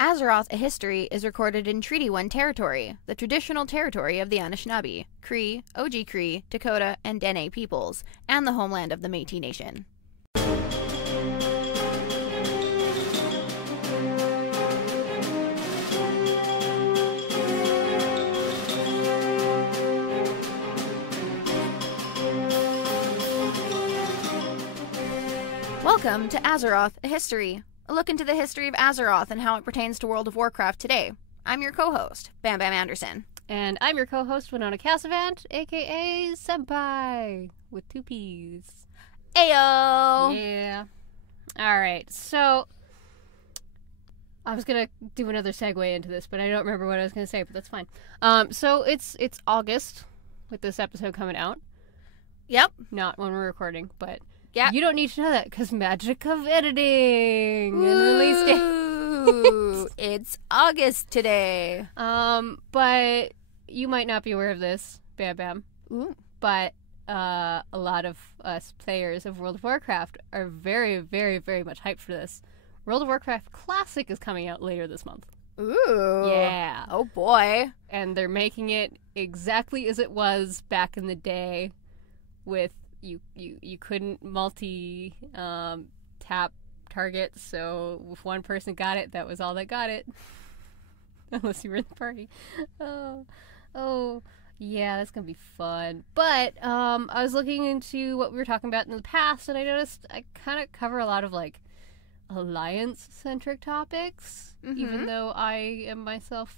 Azeroth, a History is recorded in Treaty 1 territory, the traditional territory of the Anishinaabe, Cree, OG Cree, Dakota, and Dene peoples, and the homeland of the Métis Nation. Welcome to Azeroth, a History, a look into the history of Azeroth and how it pertains to World of Warcraft today. I'm your co-host, Bam Bam Anderson. And I'm your co-host, Winona Cassavant, a.k.a. Senpai, with 2 P's. Ayo! Yeah. Alright, so I was going to do another segue into this, but I don't remember what I was going to say, but that's fine. So it's August with this episode coming out. Yep. Not when we're recording, but... Yeah. You don't need to know that because magic of editing and release date. It's August today. But you might not be aware of this, Bam Bam. Ooh. But a lot of us players of World of Warcraft are very, very, very much hyped for this. World of Warcraft Classic is coming out later this month. Ooh. Yeah. Oh boy. And they're making it exactly as it was back in the day with you couldn't multi tap targets, so if one person got it, that was all that got it. Unless you were in the party. Oh, yeah, that's gonna be fun. But I was looking into what we were talking about in the past, and I noticed I kind of cover a lot of like alliance-centric topics, even though I am myself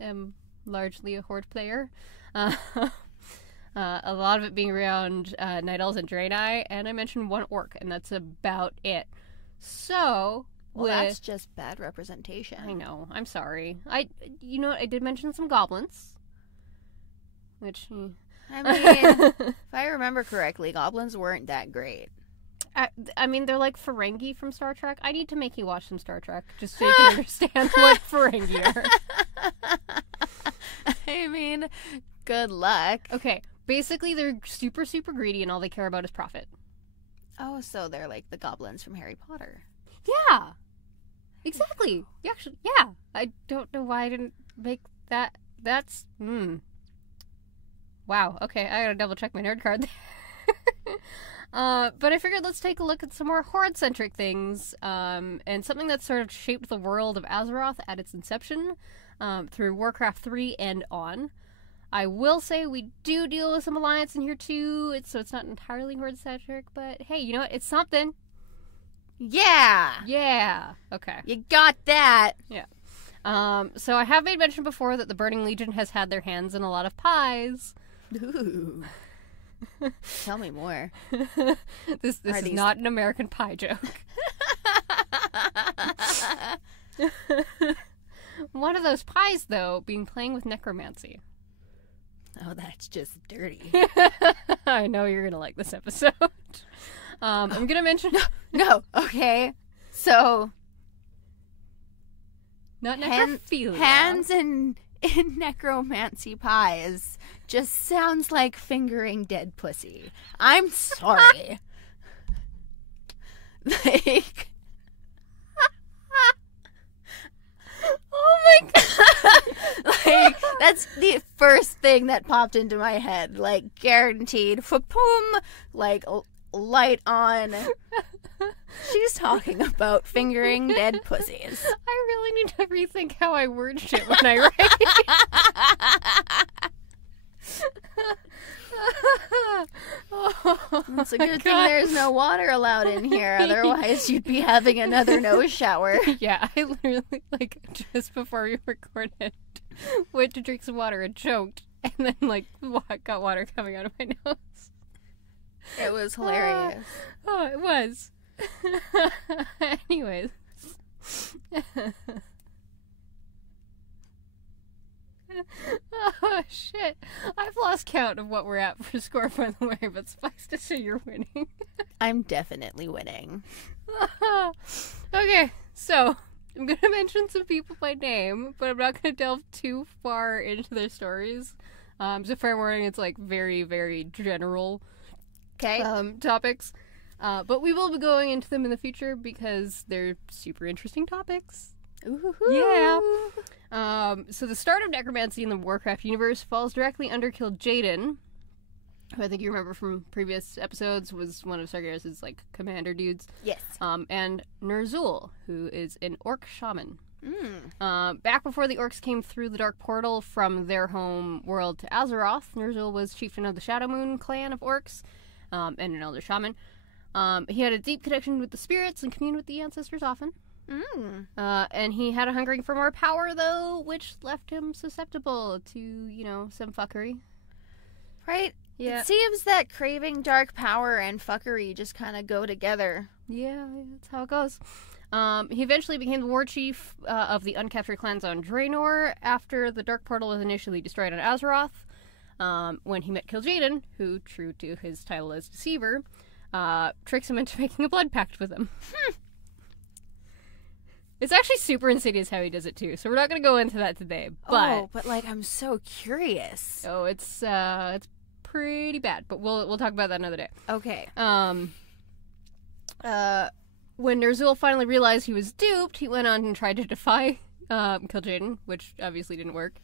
am largely a Horde player. A lot of it being around Night Elves and Draenei, and I mentioned one orc, and that's about it. So, well, that's just bad representation. I know. I'm sorry. You know what? I did mention some goblins, which I mean, if I remember correctly, goblins weren't that great. I mean, they're like Ferengi from Star Trek. I need to make you watch some Star Trek just so you can understand what Ferengi are. I mean, good luck. Okay. Basically, they're super, super greedy, and all they care about is profit. Oh, so they're like the goblins from Harry Potter. Yeah. Exactly. Actually, yeah. I don't know why I didn't make that. That's... Wow. Okay, I gotta double-check my nerd card there. But I figured let's take a look at some more Horde-centric things, and something that sort of shaped the world of Azeroth at its inception, through Warcraft 3 and on. I will say we do deal with some alliance in here too, so it's not entirely Horde-centric, but hey, you know what? It's something. Yeah! Yeah. Okay. You got that! Yeah. So I have made mention before that the Burning Legion has had their hands in a lot of pies. Ooh. Tell me more. This is not an American Pie joke. One of those pies, though, being playing with necromancy. Oh, that's just dirty. I know you're going to like this episode. I'm going to mention... No, okay. So... Not necrophilia. Hands in necromancy pies just sounds like fingering dead pussy. I'm sorry. Like... Oh my god! Like, that's the first thing that popped into my head. Like, guaranteed. Fa-poom! Like, light on. She's talking about fingering dead pussies. I really need to rethink how I word shit when I write. It's a good thing there's no water allowed in here, otherwise you'd be having another nose shower. Yeah, I literally, like, just before we recorded, went to drink some water and choked, and then, like, got water coming out of my nose. It was hilarious. Oh, it was. Anyways. Oh, shit. I've lost count of what we're at for score, by the way, but suffice to say you're winning. I'm definitely winning. Okay, so I'm going to mention some people by name, but I'm not going to delve too far into their stories. So fair warning, it's like very, very general topics. But we will be going into them in the future because they're super interesting topics. Ooh. Yeah. So the start of necromancy in the Warcraft universe falls directly under Kil'jaeden, who I think you remember from previous episodes was one of Sargeras's like commander dudes. Yes. And Ner'zhul, who is an orc shaman. Mm. Back before the orcs came through the dark portal from their home world to Azeroth, Ner'zhul was chieftain of the Shadowmoon clan of orcs, and an elder shaman. He had a deep connection with the spirits and communed with the ancestors often. Mm. And he had a hungering for more power, though, which left him susceptible to, you know, some fuckery. Right? Yeah. It seems that craving dark power and fuckery just kind of go together. Yeah, that's how it goes. He eventually became the war chief of the uncaptured clans on Draenor after the Dark Portal was initially destroyed on Azeroth. When he met Kil'jaeden, who, true to his title as Deceiver, tricks him into making a blood pact with him. It's actually super insidious how he does it, too, so we're not going to go into that today. But like, I'm so curious. Oh, it's pretty bad, but we'll talk about that another day. Okay. When Ner'zhul finally realized he was duped, he went on and tried to defy Kil'jaeden, which obviously didn't work.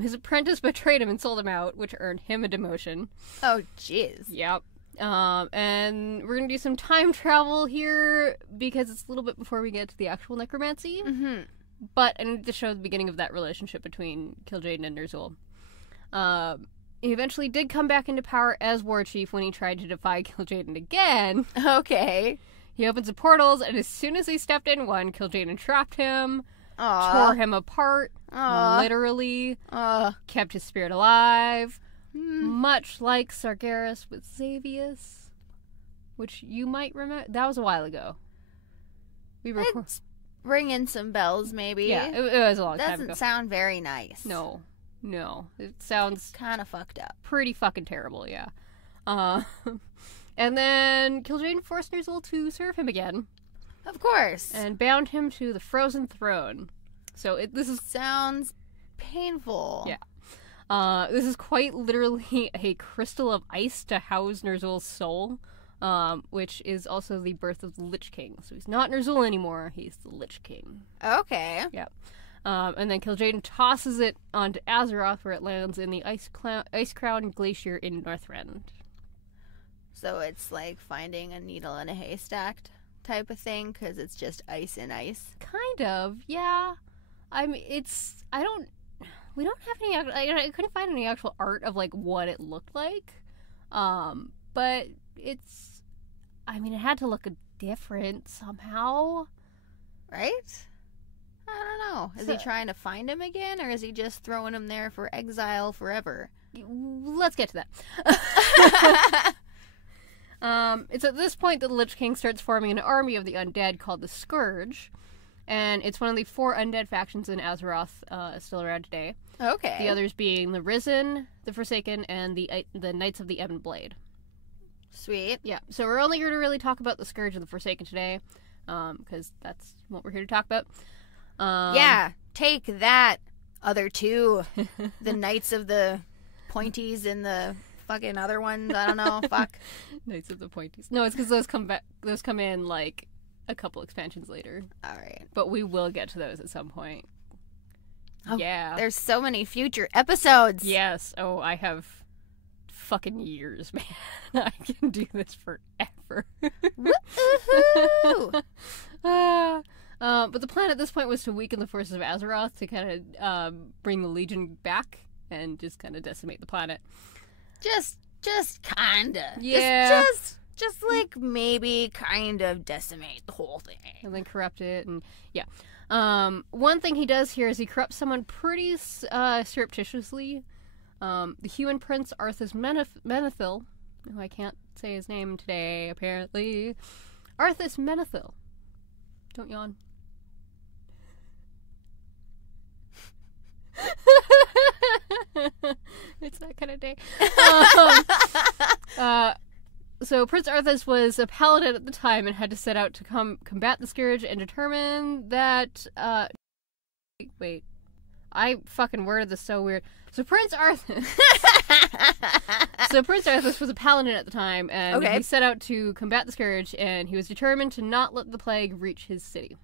His apprentice betrayed him and sold him out, which earned him a demotion. Oh, jeez. Yep. And we're going to do some time travel here because it's a little bit before we get to the actual necromancy. Mm-hmm. But I need to show the beginning of that relationship between Kil'jaeden and Ner'zhul. He eventually did come back into power as war chief when he tried to defy Kil'jaeden again. Okay. He opens the portals, and as soon as he stepped in one, Kil'jaeden trapped him, Aww. tore him apart, Aww. literally, kept his spirit alive, Hmm. much like Sargeras with Xavius, which you might remember. That was a while ago. It's ringing some bells, maybe. Yeah, it was a long time ago. Doesn't sound very nice. No. It sounds Kind of fucked up. pretty fucking terrible, yeah. And then Kil'jaeden forced Ner'zhul to serve him again, Of course. and bound him to the Frozen Throne. So this is Sounds painful. Yeah. This is quite literally a crystal of ice to house Ner'zhul's soul, which is also the birth of the Lich King. So he's not Ner'zhul anymore, he's the Lich King. Okay. Yeah. And then Kil'jaeden tosses it onto Azeroth, where it lands in the Ice Crown Glacier in Northrend. So it's like finding a needle in a haystack type of thing, because it's just ice and ice. Kind of, yeah. I mean, we don't have any, I couldn't find any actual art of, like, what it looked like. But it had to look different somehow. Right? I don't know. Is he trying to find him again, or is he just throwing him there for exile forever? Let's get to that. It's at this point that the Lich King starts forming an army of the undead called the Scourge, and it's one of the 4 undead factions in Azeroth still around today. Okay. The others being the Risen, the Forsaken, and the Knights of the Ebon Blade. Sweet. Yeah, so we're only here to really talk about the Scourge and the Forsaken today, because that's what we're here to talk about. Yeah, take that, other two. The Knights of the Pointies and the fucking other ones. I don't know. Fuck. Knights of the Pointies. No, it's because those come in like a couple expansions later. All right. But we will get to those at some point. Oh, yeah. There's so many future episodes. Yes. Oh, I have fucking years, man. I can do this forever. Woohoo! But the plan at this point was to weaken the forces of Azeroth to kind of bring the Legion back and just kind of decimate the planet. Just kinda. Yeah. Just like maybe kind of decimate the whole thing. And then corrupt it, and yeah. One thing he does here is he corrupts someone pretty surreptitiously. The human prince Arthas Menethil, who I can't say his name today, apparently. Arthas Menethil. Don't yawn. It's that kind of day. So Prince Arthas was a paladin at the time and had to set out to combat the Scourge and determine that wait. I fucking worded this so weird. So Prince Arthas was a paladin at the time, and he set out to combat the Scourge, and he was determined to not let the plague reach his city.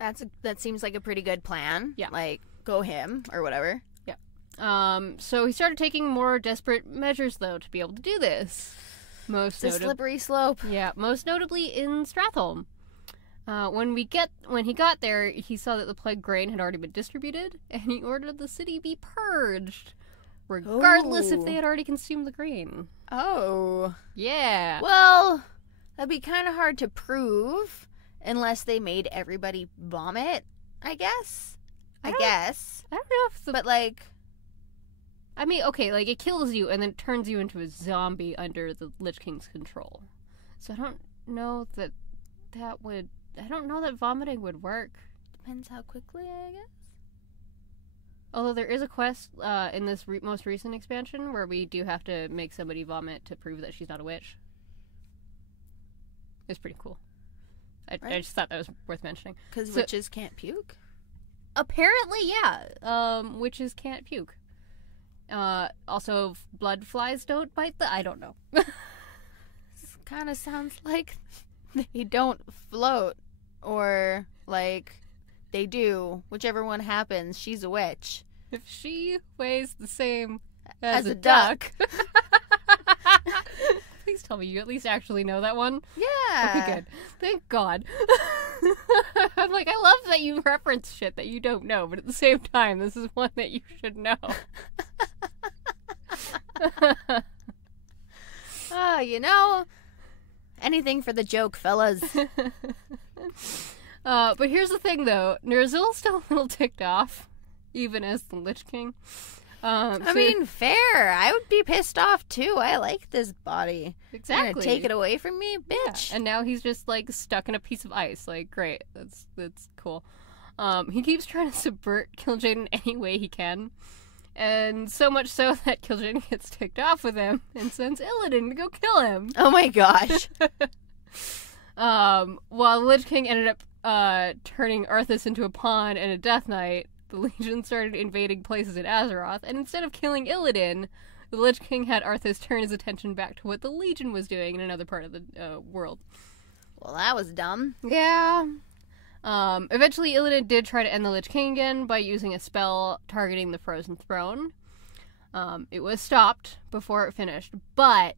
That seems like a pretty good plan. Yeah. Like, go him, or whatever. Yeah. So he started taking more desperate measures, though, to be able to do this. It's a slippery slope. Yeah, most notably in Stratholme. When he got there, he saw that the plague grain had already been distributed, and he ordered the city be purged, regardless if they had already consumed the grain. Oh. Yeah. Well, that'd be kind of hard to prove unless they made everybody vomit, I guess. I guess. I don't know if But, like... I mean, okay, like, it kills you and then turns you into a zombie under the Lich King's control. So I don't know that would... I don't know that vomiting would work. Depends how quickly, I guess. Although there is a quest in this most recent expansion where we do have to make somebody vomit to prove that she's not a witch. It's pretty cool. I just thought that was worth mentioning. Because witches can't puke? Apparently, yeah. Witches can't puke. Also, blood flies don't bite I don't know. This kind of sounds like they don't float. Or, like, they do. Whichever one happens, she's a witch. If she weighs the same as a duck. Please tell me you at least actually know that one. Yeah. Okay, good. Thank God. I'm like, I love that you reference shit that you don't know, but at the same time, this is one that you should know. Oh, anything for the joke, fellas. But here's the thing, though. Nerzul's still a little ticked off, even as the Lich King. I mean, fair. I would be pissed off, too. I like this body. Exactly. You're gonna take it away from me? Bitch. Yeah. And now he's just, like, stuck in a piece of ice. Like, great. That's cool. He keeps trying to subvert Kil'jaeden in any way he can. And so much so that Kil'jaeden gets ticked off with him and sends Illidan to go kill him. Oh my gosh. While the Lich King ended up turning Arthas into a pawn and a Death Knight, the Legion started invading places in Azeroth, and instead of killing Illidan, the Lich King had Arthas turn his attention back to what the Legion was doing in another part of the world. Well, that was dumb. Yeah. Eventually, Illidan did try to end the Lich King again by using a spell targeting the Frozen Throne. It was stopped before it finished, but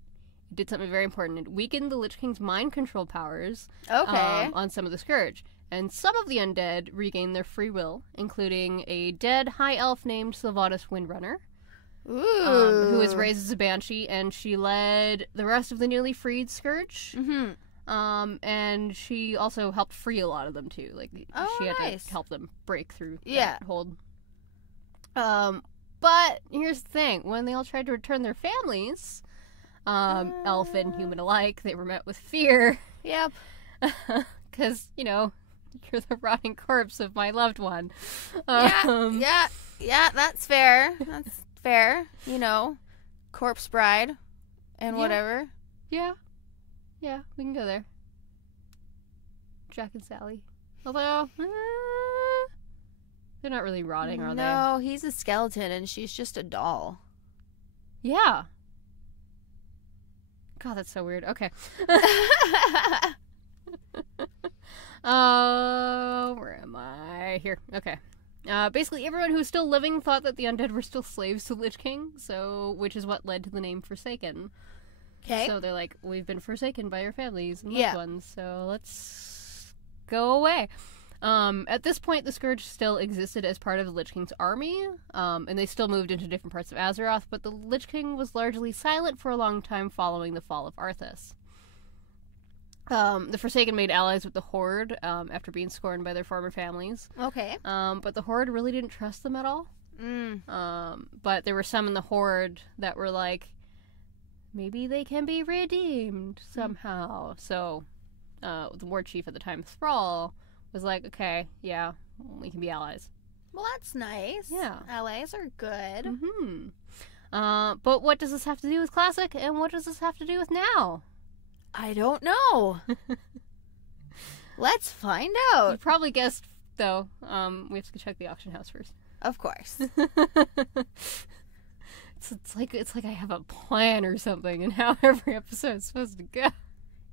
it did something very important. It weakened the Lich King's mind control powers on some of the Scourge. And some of the undead regained their free will, including a dead high elf named Sylvanas Windrunner, who was raised as a banshee, and she led the rest of the newly freed Scourge. Mm-hmm. And she also helped free a lot of them too. Like she had to help them break through that hold. But here's the thing: when they all tried to return their families, elf and human alike, they were met with fear. Yep. Because you're the rotting corpse of my loved one. Yeah. That's fair. That's fair. Corpse bride and whatever. Yeah. Yeah, we can go there. Jack and Sally. Although, they're not really rotting, are they? No, he's a skeleton and she's just a doll. Yeah. God, that's so weird. Okay. Where am I? Here. Okay. Basically, everyone who's still living thought that the undead were still slaves to the Lich King, which is what led to the name Forsaken. Okay. So they're like, we've been forsaken by our families and loved ones, so let's go away. At this point, the Scourge still existed as part of the Lich King's army, and they still moved into different parts of Azeroth, but the Lich King was largely silent for a long time following the fall of Arthas. The Forsaken made allies with the Horde after being scorned by their former families. Okay. But the Horde really didn't trust them at all. But there were some in the Horde that were like, maybe they can be redeemed somehow. So the war chief at the time, Thrall, was like, okay, yeah, we can be allies. Well, that's nice. Yeah. Allies are good. Mm-hmm. But what does this have to do with Classic, and what does this have to do with now? I don't know. Let's find out. You probably guessed, though. We have to check the auction house first. Of course. It's like I have a plan or something, and how every episode's supposed to go.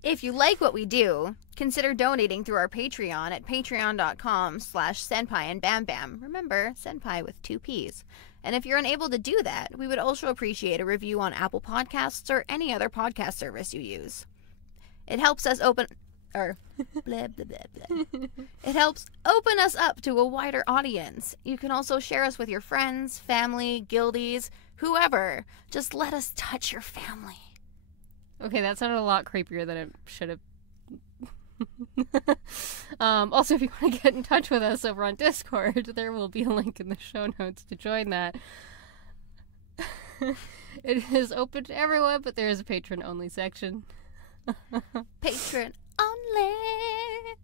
If you like what we do, consider donating through our Patreon at patreon.com/senppaiandbambam. Remember, senpai with 2 P's. And if you're unable to do that, we would also appreciate a review on Apple Podcasts or any other podcast service you use. It helps us open... blah, blah, blah, blah. It helps open us up to a wider audience. You can also share us with your friends, family, guildies, whoever. Just let us touch your family. Okay, that sounded a lot creepier than it should have. Also, if you want to get in touch with us over on Discord, there will be a link in the show notes to join that. It is open to everyone, but there is a patron-only section. Patron only,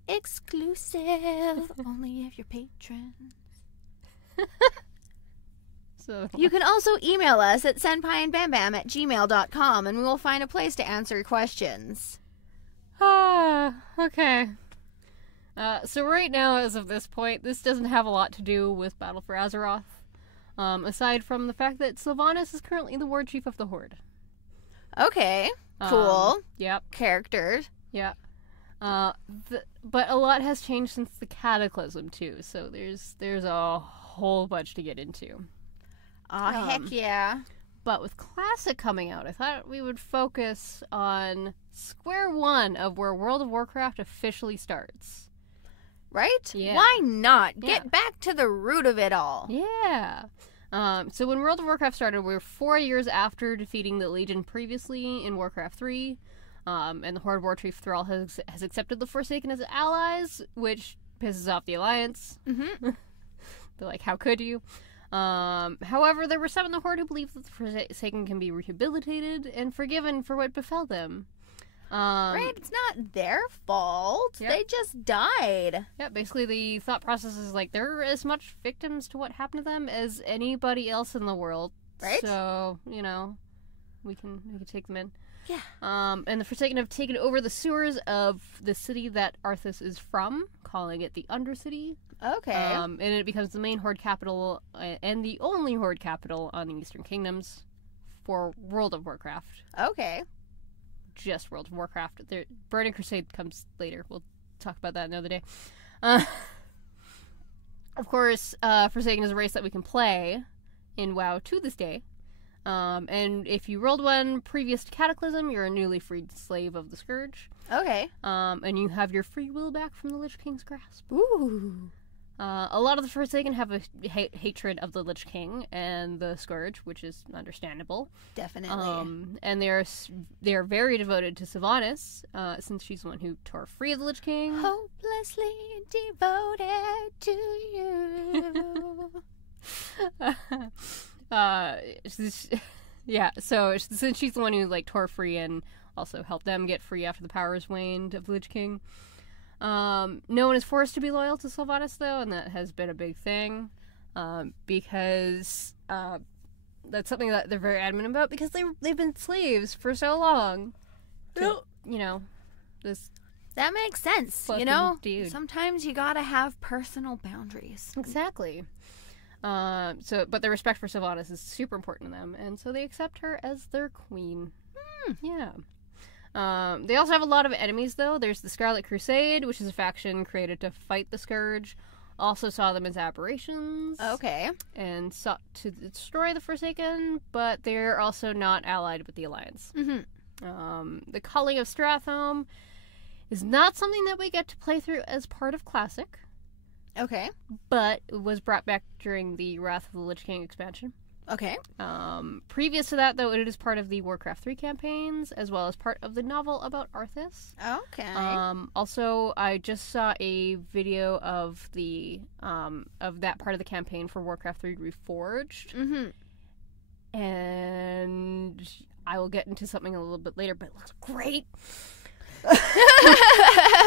exclusive, only if you're patrons. So You can also email us at senppaiandbambam@gmail.com, and we will find a place to answer your questions. Okay. So right now, as of this point, this doesn't have a lot to do with Battle for Azeroth, aside from the fact that Sylvanas is currently the War Chief of the Horde. Okay, cool. Yep. Characters. Yeah. But a lot has changed since the Cataclysm, too, so there's a whole bunch to get into. Heck yeah. But with Classic coming out, I thought we would focus on square one of where World of Warcraft officially starts. Right? Yeah. Why not? Yeah. Get back to the root of it all. Yeah. So when World of Warcraft started, we were 4 years after defeating the Legion previously in Warcraft 3. And the Horde War Chief Thrall has accepted the Forsaken as allies, which pisses off the Alliance. Mm-hmm. They're like, how could you? However, there were some in the Horde who believed that the Forsaken can be rehabilitated and forgiven for what befell them. Right? It's not their fault. Yep. They just died. Yeah, basically the thought process is like, they're as much victims to what happened to them as anybody else in the world. Right? So, we can take them in. Yeah. And the Forsaken have taken over the sewers of the city that Arthas is from, calling it the Undercity. Okay. And it becomes the main Horde capital and the only Horde capital on the Eastern Kingdoms for World of Warcraft. Okay. Just World of Warcraft. Burning Crusade comes later. We'll talk about that another day. Of course, Forsaken is a race that we can play in WoW to this day. And if you rolled one previous to Cataclysm, you're a newly freed slave of the Scourge. Okay. And you have your free will back from the Lich King's grasp. Ooh. A lot of the Forsaken have a hatred of the Lich King and the Scourge, which is understandable. Definitely. And they are very devoted to Sylvanas, since she's the one who tore free of the Lich King. Hopelessly devoted to you. So since she's the one who tore free and also helped them get free after the powers waned of the Lich King. No one is forced to be loyal to Sylvanas, though, and that has been a big thing, because that's something that they're very adamant about, because they've been slaves for so long. This That makes sense. dude. Sometimes you gotta have personal boundaries. Exactly. But their respect for Sylvanas is super important to them, and so they accept her as their queen. Yeah. They also have a lot of enemies, though. There's the Scarlet Crusade, which is a faction created to fight the Scourge. Also saw them as aberrations. Okay. And sought to destroy the Forsaken, but they're also not allied with the Alliance. Mm-hmm. The Culling of Stratholme is not something that we get to play through as part of Classic, Okay. but it was brought back during the Wrath of the Lich King expansion. Okay. Previous to that, though, it is part of the Warcraft 3 campaigns, as well as part of the novel about Arthas. Okay. Also, I just saw a video of the of that part of the campaign for Warcraft 3 Reforged. Mm-hmm. And I will get into something a little bit later, but it looks great.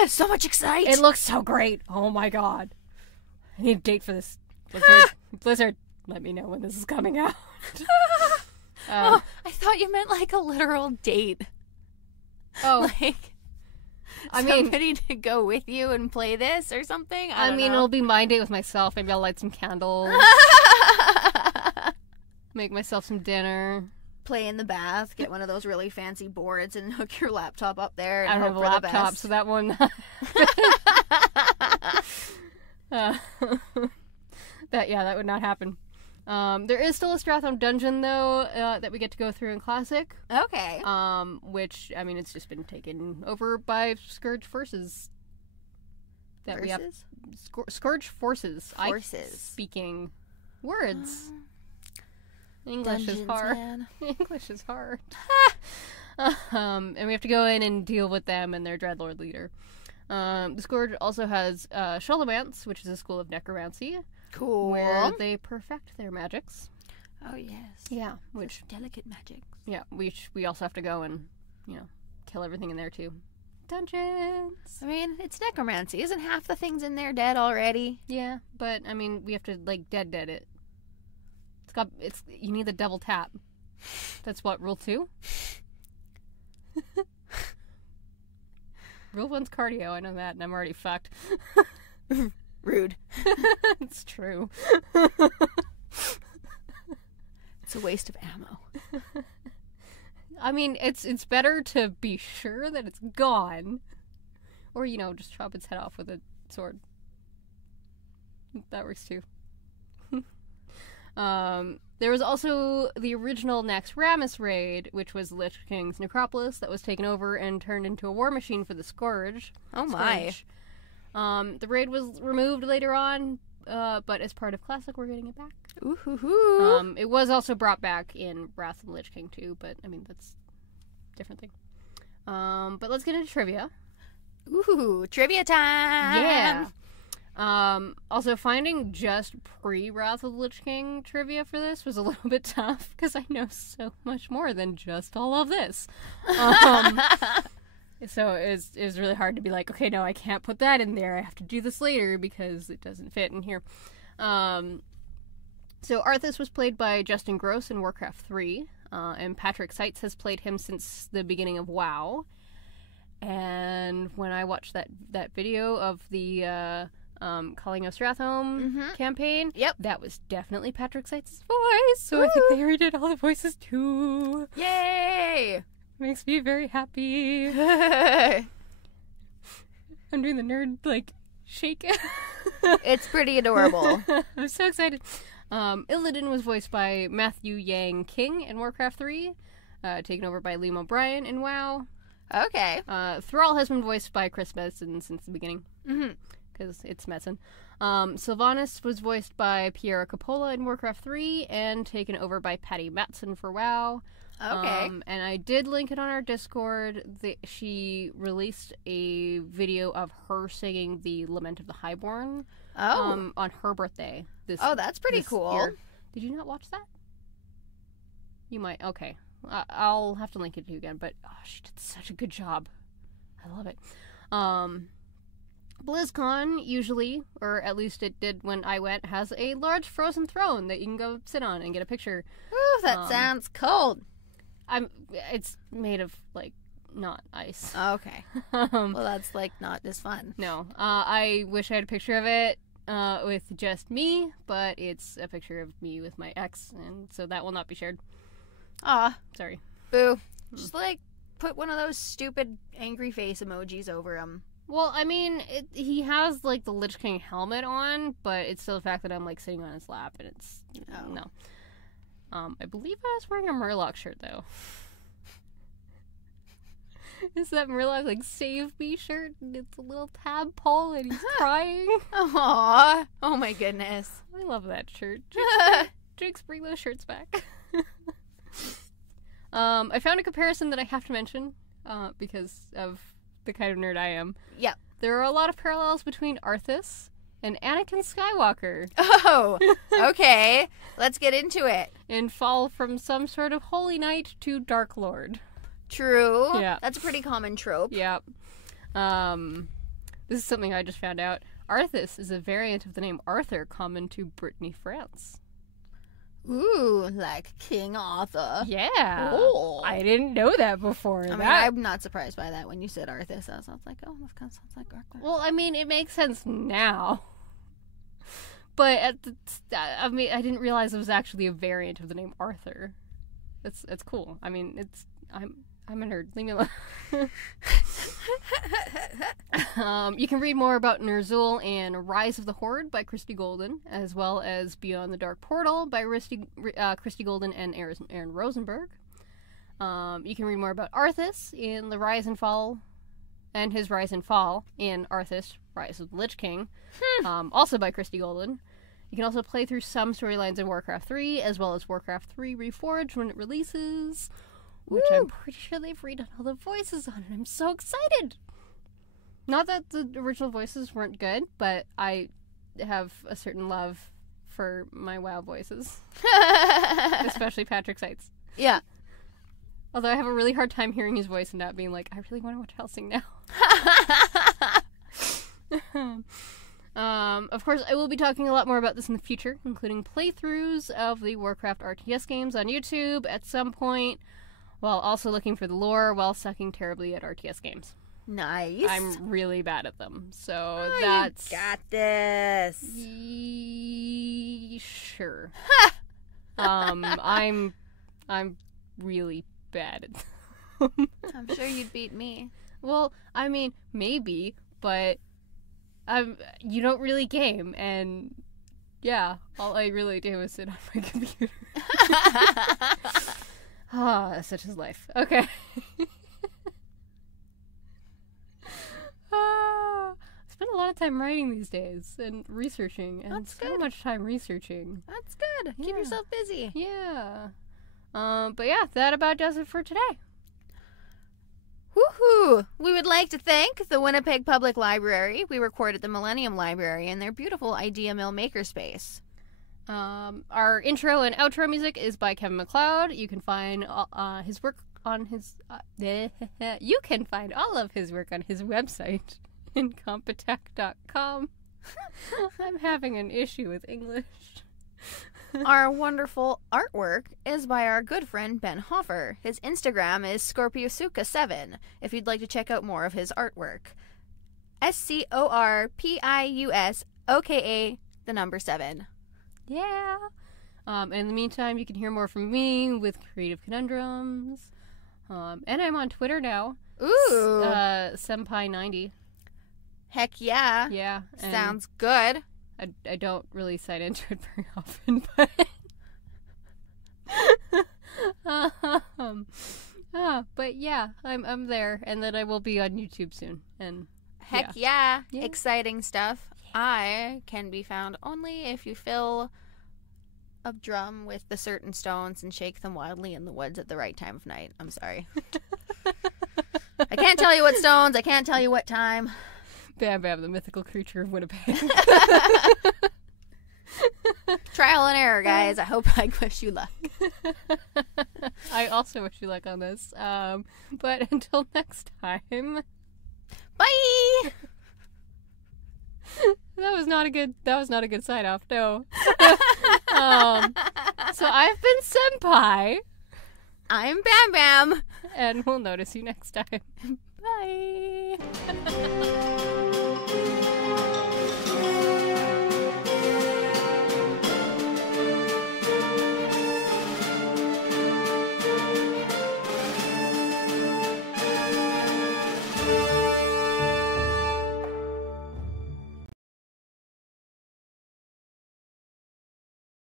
So much excitement. It looks so great. Oh my god. I need a date for this. Blizzard, let me know when this is coming out. I thought you meant like a literal date. Oh, somebody to go with you and play this or something? I don't know. it'll be my date with myself. Maybe I'll light some candles. Make myself some dinner. play in the bath, get one of those really fancy boards, and hook your laptop up there. And I don't hope have a for laptop, the best. so that one. That would not happen. There is still a Stratham dungeon though that we get to go through in Classic. Okay. Which I mean, it's just been taken over by Scourge forces. That we have Scourge forces. Speaking words. English is hard. English is hard. And we have to go in and deal with them and their Dreadlord leader. The Scourge also has Sholomance, which is a school of necromancy. Cool. Where they perfect their magics. Oh, yes. Yeah. Which delicate magics. Yeah, we also have to go and, kill everything in there too. Dungeons! I mean, it's necromancy. Isn't half the things in there dead already? Yeah, but, I mean, we have to, dead it. You need the double tap. That's what, rule 2? Rule 1's cardio, I know that, and I'm already fucked. Rude. It's true. It's a waste of ammo. I mean, it's better to be sure that it's gone. Or, just chop its head off with a sword. That works too. There was also the original Naxxramas raid, which was Lich King's necropolis that was taken over and turned into a war machine for the Scourge. Oh my. The raid was removed later on, but as part of Classic, we're getting it back. Ooh-hoo-hoo. It was also brought back in Wrath of the Lich King too, but I mean that's a different thing. But let's get into trivia. Ooh, trivia time! Yeah. Also, finding just pre-Wrath of the Lich King trivia for this was a little bit tough, because I know so much more than just all of this. So it was really hard to be like, okay, no, I can't put that in there. I have to do this later, because it doesn't fit in here. So Arthas was played by Justin Gross in Warcraft 3, and Patrick Seitz has played him since the beginning of WoW. And when I watched that video of the Calling of Stratham campaign, that was definitely Patrick Seitz's voice. So I think they redid all the voices too. Yay! Makes me very happy. I'm doing the nerd shake. It's pretty adorable. I'm so excited. Illidan was voiced by Matthew Yang King in Warcraft 3, taken over by Liam O'Brien in WoW. Okay. Thrall has been voiced by Chris Metzen since the beginning, because it's Metzen. Sylvanas was voiced by Piera Coppola in Warcraft 3, and taken over by Patty Matson for WoW. Okay. And I did link it on our Discord. she released a video of her singing the Lament of the Highborn on her birthday. That's pretty cool. Year. Did you not watch that? You might. Okay. I'll have to link it to you again, but she did such a good job. I love it. BlizzCon usually, or at least it did when I went, has a large frozen throne that you can go sit on and get a picture. Ooh, that sounds cold. It's made of not ice. Okay. Well, that's not as fun. No. I wish I had a picture of it with just me, but it's a picture of me with my ex, and so that will not be shared. Aw. Sorry. Boo. Just put one of those stupid angry face emojis over him. Well, I mean, he has the Lich King helmet on, but it's still the fact that I'm sitting on his lap, and it's no. I believe I was wearing a Murloc shirt though. It's that Murloc save me shirt, and it's a little tadpole, and he's crying. Aww. Oh my goodness. I love that shirt. Jinx, bring those shirts back. I found a comparison that I have to mention, because of the kind of nerd I am. Yep. There are a lot of parallels between Arthas and Anakin Skywalker. Oh, okay. Let's get into it. And fall from some sort of Holy Knight to Dark Lord. True. Yeah. That's a pretty common trope. Yep. This is something I just found out. Arthas is a variant of the name Arthur common to Brittany, France. Ooh, like King Arthur. Yeah. Oh. I didn't know that before. I mean, I'm not surprised by that. When you said Arthas, I was like, oh, that kind of sounds like Arthur. Well, I mean, it makes sense now. But I didn't realize it was actually a variant of the name Arthur. It's cool. I mean, I'm a nerd. Leave me alone. You can read more about Ner'zhul and Rise of the Horde by Christy Golden, as well as Beyond the Dark Portal by Christy Golden and Aaron Rosenberg. You can read more about Arthas in the Rise and Fall, and his Rise and Fall in Arthas, Rise of the Lich King, also by Christy Golden. You can also play through some storylines in Warcraft 3, as well as Warcraft 3 Reforged when it releases, which I'm pretty sure they've redone all the voices on, and I'm so excited! Not that the original voices weren't good, but I have a certain love for my WoW voices. Especially Patrick Seitz. Yeah. Although I have a really hard time hearing his voice and not being like, I really want to watch Hellsing now. Of course, I will be talking a lot more about this in the future, including playthroughs of the Warcraft RTS games on YouTube at some point, while also looking for the lore while sucking terribly at RTS games. Nice. I'm really bad at them, so Oh, that's... You got this. Sure. I'm really bad at them. I'm sure you'd beat me. Well, I mean, maybe, but you don't really game, and yeah, all I really do is sit on my computer. Such is life. Okay. I spend a lot of time writing these days and researching, and That's so good. much time researching. That's good. Keep Yeah. yourself busy. Yeah. But yeah, that about does it for today. Woohoo! We would like to thank the Winnipeg Public Library. We record at the Millennium Library in their beautiful Idea Mill makerspace. Our intro and outro music is by Kevin MacLeod. You can find his work on his... you can find all of his work on his website, incompetech.com. I'm having an issue with English. Our wonderful artwork is by our good friend Ben Hoffer. His Instagram is Scorpiosuka7, if you'd like to check out more of his artwork. SCORPIUSOKA7. Yeah. And in the meantime, you can hear more from me with Creative Conundrums. And I'm on Twitter now. Ooh. Senpai90. Heck yeah. Yeah. and Sounds good. I don't really sign into it very often, but... but yeah, I'm there, and then I will be on YouTube soon. And Heck yeah. Yeah. Exciting stuff. I can be found only if you fill a drum with the certain stones and shake them wildly in the woods at the right time of night. I'm sorry. I can't tell you what stones. I can't tell you what time. Bam Bam, the mythical creature of Winnipeg. Trial and error, guys. I hope I wish you luck. I also wish you luck on this. But until next time... Bye! That was not a good sign off, no. So I've been Senpai, I'm Bam Bam. and we'll notice you next time. Bye.